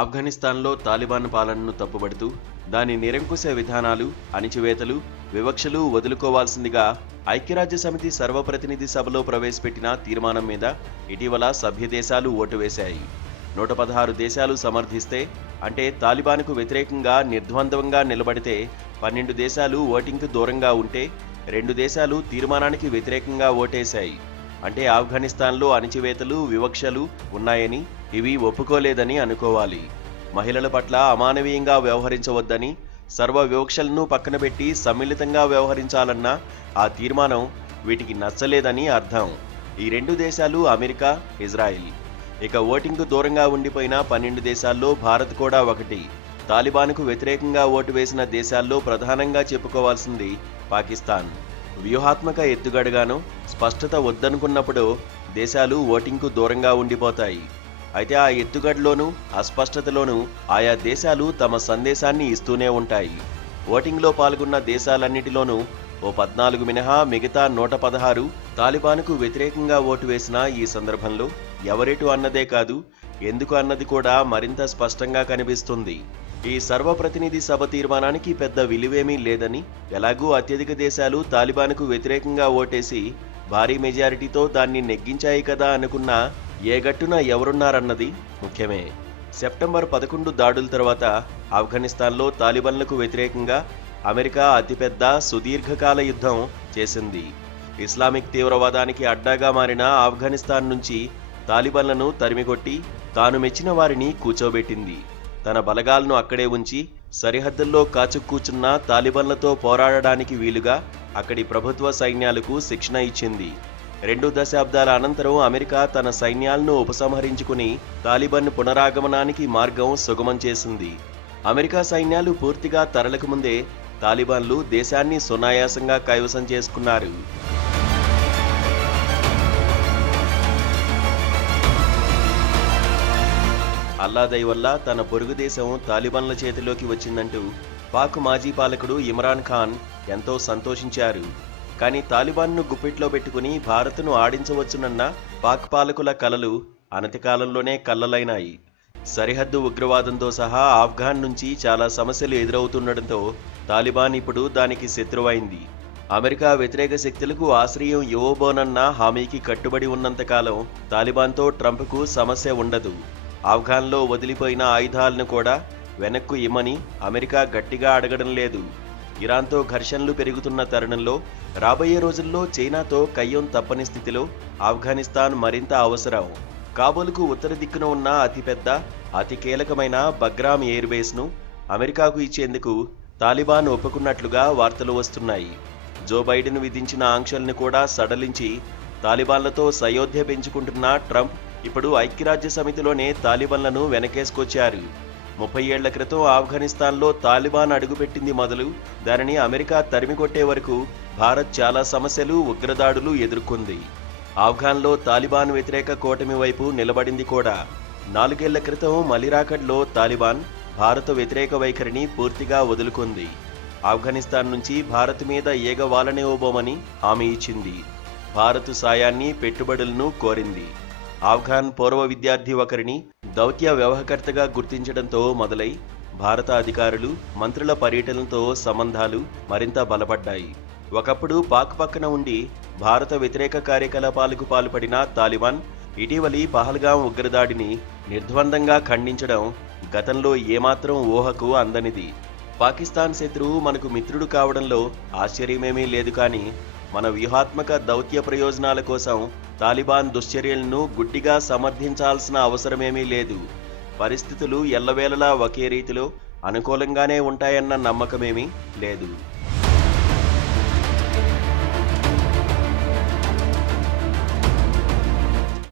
ఆఫ్ఘనిస్తాన్లో తాలిబాన్ పాలనను తప్పుబడుతూ దాని నిరంకుశ విధానాలు, అణిచివేతలు, వివక్షలు వదులుకోవాల్సిందిగా ఐక్యరాజ్యసమితి సర్వప్రతినిధి సభలో ప్రవేశపెట్టిన తీర్మానం మీద ఇటీవల సభ్యదేశాలు ఓటు వేశాయి. 116 దేశాలు సమర్థిస్తే, అంటే తాలిబాన్కు వ్యతిరేకంగా నిర్ద్వంద్వంగా నిలబడితే 12 దేశాలు ఓటింగ్కు దూరంగా ఉంటే 2 దేశాలు తీర్మానానికి వ్యతిరేకంగా ఓటేశాయి. అంటే ఆఫ్ఘనిస్తాన్లో అణిచివేతలు, వివక్షలు ఉన్నాయని, ఇవి ఒప్పుకోలేదని అనుకోవాలి. మహిళల పట్ల అమానవీయంగా వ్యవహరించవద్దని, సర్వ వివక్షలను పక్కనబెట్టి సమ్మిళితంగా వ్యవహరించాలన్న ఆ తీర్మానం వీటికి నచ్చలేదని అర్థం. ఈ 2 దేశాలు అమెరికా, ఇజ్రాయిల్. ఇక ఓటింగ్కు దూరంగా ఉండిపోయిన 12 దేశాల్లో భారత్ కూడా ఒకటి. తాలిబాన్కు వ్యతిరేకంగా ఓటు వేసిన దేశాల్లో ప్రధానంగా చెప్పుకోవాల్సింది పాకిస్తాన్. వ్యూహాత్మక ఎత్తుగడగాను, స్పష్టత వద్దనుకున్నప్పుడు దేశాలు ఓటింగ్కు దూరంగా ఉండిపోతాయి. అయితే ఆ ఎత్తుగడలోనూ అస్పష్టతలోనూ ఆయా దేశాలు తమ సందేశాన్ని ఇస్తూనే ఉంటాయి. ఓటింగ్లో పాల్గొన్న దేశాలన్నిటిలోనూ ఓ 14 మినహా మిగతా 116 తాలిబాన్కు వ్యతిరేకంగా ఓటు వేసిన ఈ సందర్భంలో ఎవరెటు అన్నదే కాదు, ఎందుకు అన్నది కూడా మరింత స్పష్టంగా కనిపిస్తుంది. ఈ సర్వప్రతినిధి సభ తీర్మానానికి పెద్ద విలువేమీ లేదని, ఎలాగూ అత్యధిక దేశాలు తాలిబాన్కు వ్యతిరేకంగా ఓటేసి భారీ మెజారిటీతో దాన్ని నెగ్గించాయి కదా అనుకున్నా ఏ గట్టున ఎవరున్నారన్నది ముఖ్యమే. సెప్టెంబర్ 11 దాడుల తర్వాత ఆఫ్ఘనిస్తాన్లో తాలిబాన్లకు వ్యతిరేకంగా అమెరికా అతిపెద్ద సుదీర్ఘకాల యుద్ధం చేసింది. ఇస్లామిక్ తీవ్రవాదానికి అడ్డాగా మారిన ఆఫ్ఘనిస్తాన్ నుంచి తాలిబాన్లను తరిమికొట్టి తాను మెచ్చిన వారిని కూర్చోబెట్టింది. తన బలగాలను అక్కడే ఉంచి సరిహద్దుల్లో కాచుకూచున్న తాలిబాన్లతో పోరాడడానికి వీలుగా అక్కడి ప్రభుత్వ సైన్యాలకు శిక్షణ ఇచ్చింది. 2 దశాబ్దాల అనంతరం అమెరికా తన సైన్యాలను ఉపసంహరించుకుని తాలిబాన్ పునరాగమనానికి మార్గం సుగమం చేసింది. అమెరికా సైన్యాలు పూర్తిగా తరలకముందే తాలిబాన్లు దేశాన్ని సునాయాసంగా కైవసం చేసుకున్నారు. అల్లా దయ వల్ల తన పొరుగు దేశం తాలిబాన్ల చేతిలోకి వచ్చిందంటూ పాక్ మాజీ పాలకుడు ఇమ్రాన్ ఖాన్ ఎంతో సంతోషించారు. కానీ తాలిబాన్ను గుప్పిట్లో పెట్టుకుని భారత్ను ఆడించవచ్చునన్న పాక్ పాలకుల కలలు అనతి కాలంలోనే కల్లలైనాయి. సరిహద్దు ఉగ్రవాదంతో సహా ఆఫ్ఘాన్ నుంచి చాలా సమస్యలు ఎదురవుతుండటంతో తాలిబాన్ ఇప్పుడు దానికి శత్రువైంది. అమెరికా వ్యతిరేక శక్తులకు ఆశ్రయం ఇవ్వబోనన్న హామీకి కట్టుబడి ఉన్నంతకాలం తాలిబాన్తో ట్రంప్కు సమస్య ఉండదు. ఆఫ్ఘాన్లో వదిలిపోయిన ఆయుధాలను కూడా వెనక్కు ఇమ్మని అమెరికా గట్టిగా అడగడం లేదు. ఇరాన్తో ఘర్షణలు పెరుగుతున్న తరుణంలో రాబోయే రోజుల్లో చైనాతో కయ్యం తప్పని స్థితిలో ఆఫ్ఘనిస్తాన్ మరింత అవసరం. కాబూల్కు ఉత్తర దిక్కున ఉన్న అతిపెద్ద, అతి కీలకమైన బగ్రామ్ ఎయిర్ బేస్ను అమెరికాకు ఇచ్చేందుకు తాలిబాన్ ఒప్పుకున్నట్లుగా వార్తలు వస్తున్నాయి. జో బైడెన్ విధించిన ఆంక్షలను కూడా సడలించి తాలిబాన్లతో సయోధ్య పెంచుకుంటున్న ట్రంప్ ఇప్పుడు ఐక్యరాజ్య సమితిలోనే తాలిబాన్లను వెనకేసుకొచ్చారు. 30 ఏళ్ల క్రితం ఆఫ్ఘనిస్తాన్లో తాలిబాన్ అడుగుపెట్టింది మొదలు దానిని అమెరికా తరిమికొట్టే వరకు భారత్ చాలా సమస్యలు, ఉగ్రదాడులు ఎదుర్కొంది. ఆఫ్ఘాన్లో తాలిబాన్ వ్యతిరేక కూటమి వైపు నిలబడింది కూడా. 4 ఏళ్ల క్రితం మలిరాకడ్లో తాలిబాన్ భారత వ్యతిరేక వైఖరిని పూర్తిగా వదులుకుంది. ఆఫ్ఘనిస్తాన్ నుంచి భారత్ మీద ఏగవాలనివ్వబోమని హామీ ఇచ్చింది. భారత్ సాయాన్ని, పెట్టుబడులను కోరింది. ఆఫ్ఘాన్ పూర్వ విద్యార్థి ఒకరిని దౌత్య వ్యవహకర్తగా గుర్తించడంతో మొదలై భారత అధికారులు, మంత్రుల పర్యటనలతో సంబంధాలు మరింత బలపడ్డాయి. ఒకప్పుడు పాక్ పక్కన ఉండి భారత వ్యతిరేక కార్యకలాపాలకు పాల్పడిన తాలిబాన్ ఇటీవలి పహల్గాం ఉగ్రదాడిని నిర్ద్వందంగా ఖండించడం గతంలో ఏమాత్రం ఊహకు అందనిది. పాకిస్తాన్ శత్రువు మనకు మిత్రుడు కావడంలో ఆశ్చర్యమేమీ లేదు. కానీ మన వ్యూహాత్మక దౌత్య ప్రయోజనాల కోసం తాలిబాన్ దుశ్చర్యలను గుడ్డిగా సమర్థించాల్సిన అవసరమేమీ లేదు. పరిస్థితులు ఎల్లవేళలా ఒకే రీతిలో అనుకూలంగానే ఉంటాయన్న నమ్మకమేమీ లేదు.